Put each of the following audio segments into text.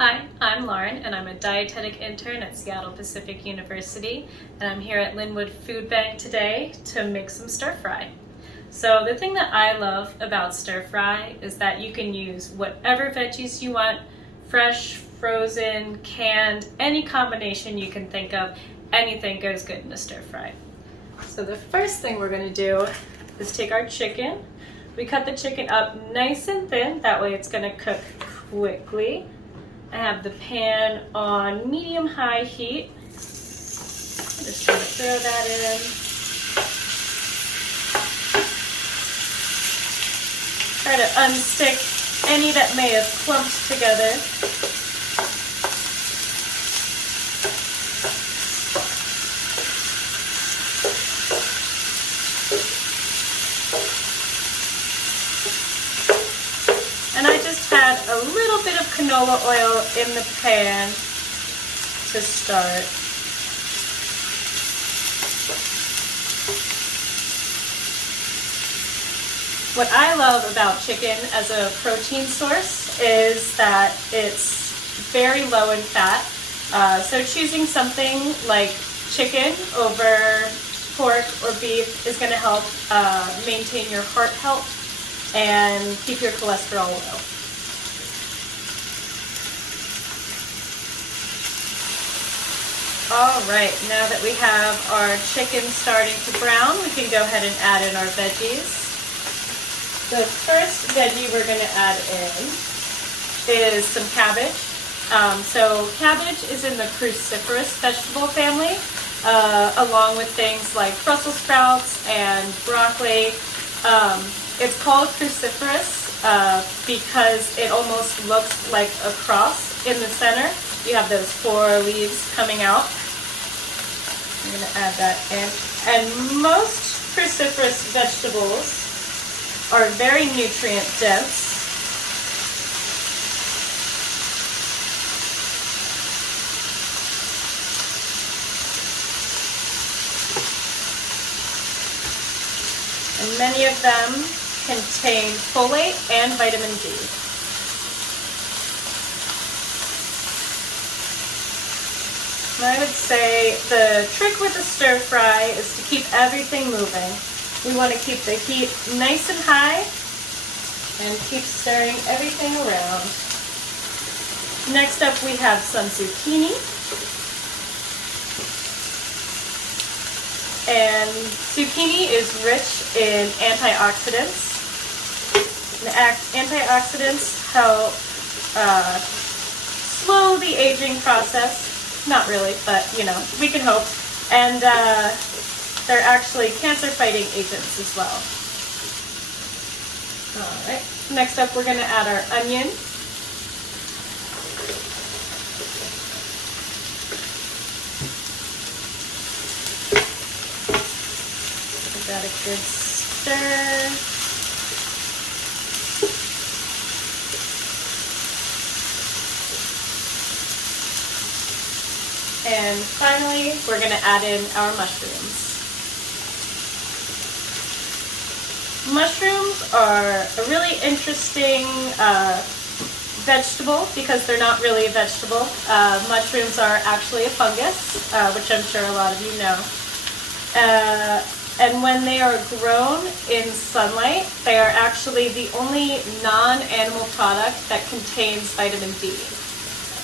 Hi, I'm Lauren, and I'm a dietetic intern at Seattle Pacific University, and I'm here at Lynnwood Food Bank today to make some stir fry. So the thing that I love about stir fry is that you can use whatever veggies you want, fresh, frozen, canned, any combination you can think of. Anything goes good in a stir fry. So the first thing we're going to do is take our chicken. We cut the chicken up nice and thin, that way it's going to cook quickly. I have the pan on medium-high heat. I'm just going to throw that in. Try to unstick any that may have clumped together. And I just had a little bit of canola oil in the pan to start. What I love about chicken as a protein source is that it's very low in fat. So choosing something like chicken over pork or beef is going to help maintain your heart health and keep your cholesterol low. All right, now that we have our chicken starting to brown, we can go ahead and add in our veggies. The first veggie we're going to add in is some cabbage. So cabbage is in the cruciferous vegetable family, along with things like Brussels sprouts and broccoli. It's called cruciferous because it almost looks like a cross in the center. You have those 4 leaves coming out. I'm going to add that in. And most cruciferous vegetables are very nutrient dense. And many of them contain folate and vitamin D. And I would say the trick with the stir fry is to keep everything moving. We want to keep the heat nice and high and keep stirring everything around. Next up we have some zucchini. And zucchini is rich in antioxidants. And antioxidants help slow the aging process. Not really, but you know, we can hope. And they're actually cancer-fighting agents as well. All right. Next up, we're going to add our onion. Give that a good stir. And finally, we're going to add in our mushrooms. Mushrooms are a really interesting vegetable because they're not really a vegetable. Mushrooms are actually a fungus, which I'm sure a lot of you know. And when they are grown in sunlight, they are actually the only non-animal product that contains vitamin D.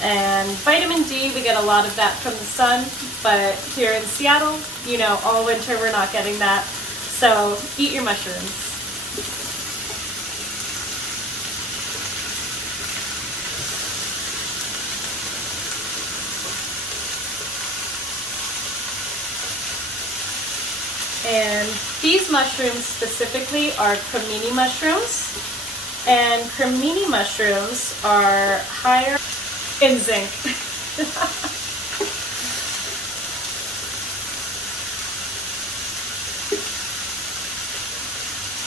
And vitamin D, we get a lot of that from the sun, but here in Seattle, you know, all winter we're not getting that. So eat your mushrooms. And these mushrooms specifically are cremini mushrooms. And cremini mushrooms are higher in zinc.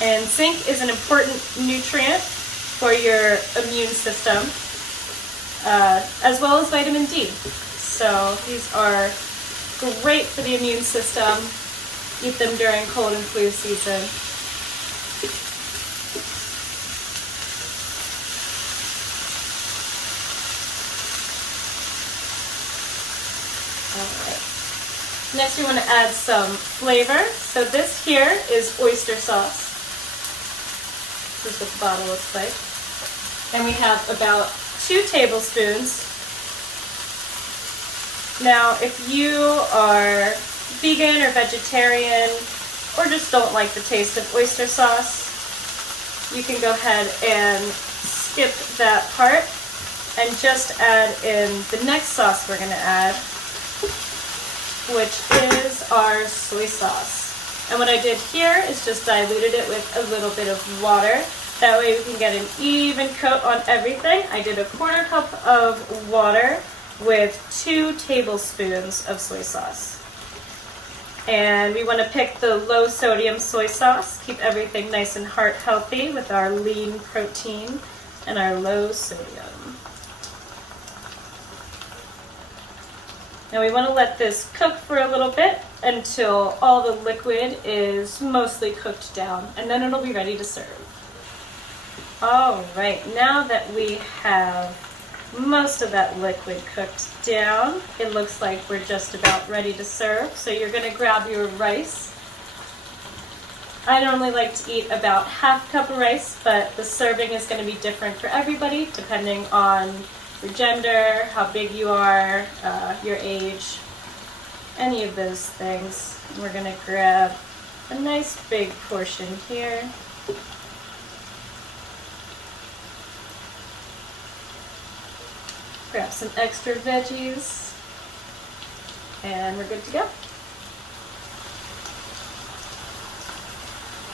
And zinc is an important nutrient for your immune system, as well as vitamin D. So these are great for the immune system. Eat them during cold and flu season. Alright. Next we want to add some flavor. So this here is oyster sauce. This is what the bottle looks like. And we have about 2 tablespoons. Now if you are vegan or vegetarian or just don't like the taste of oyster sauce, you can go ahead and skip that part and just add in the next sauce we're going to add, which is our soy sauce. And what I did here is just diluted it with a little bit of water. That way we can get an even coat on everything. I did a 1/4 cup of water with 2 tablespoons of soy sauce. And we want to pick the low sodium soy sauce, keep everything nice and heart healthy with our lean protein and our low sodium. Now we want to let this cook for a little bit until all the liquid is mostly cooked down, and then it'll be ready to serve. Alright, now that we have most of that liquid cooked down, it looks like we're just about ready to serve. So you're going to grab your rice. I normally like to eat about 1/2 cup of rice, but the serving is going to be different for everybody depending on your gender, how big you are, your age, any of those things. We're going to grab a nice big portion here. Grab some extra veggies, and we're good to go.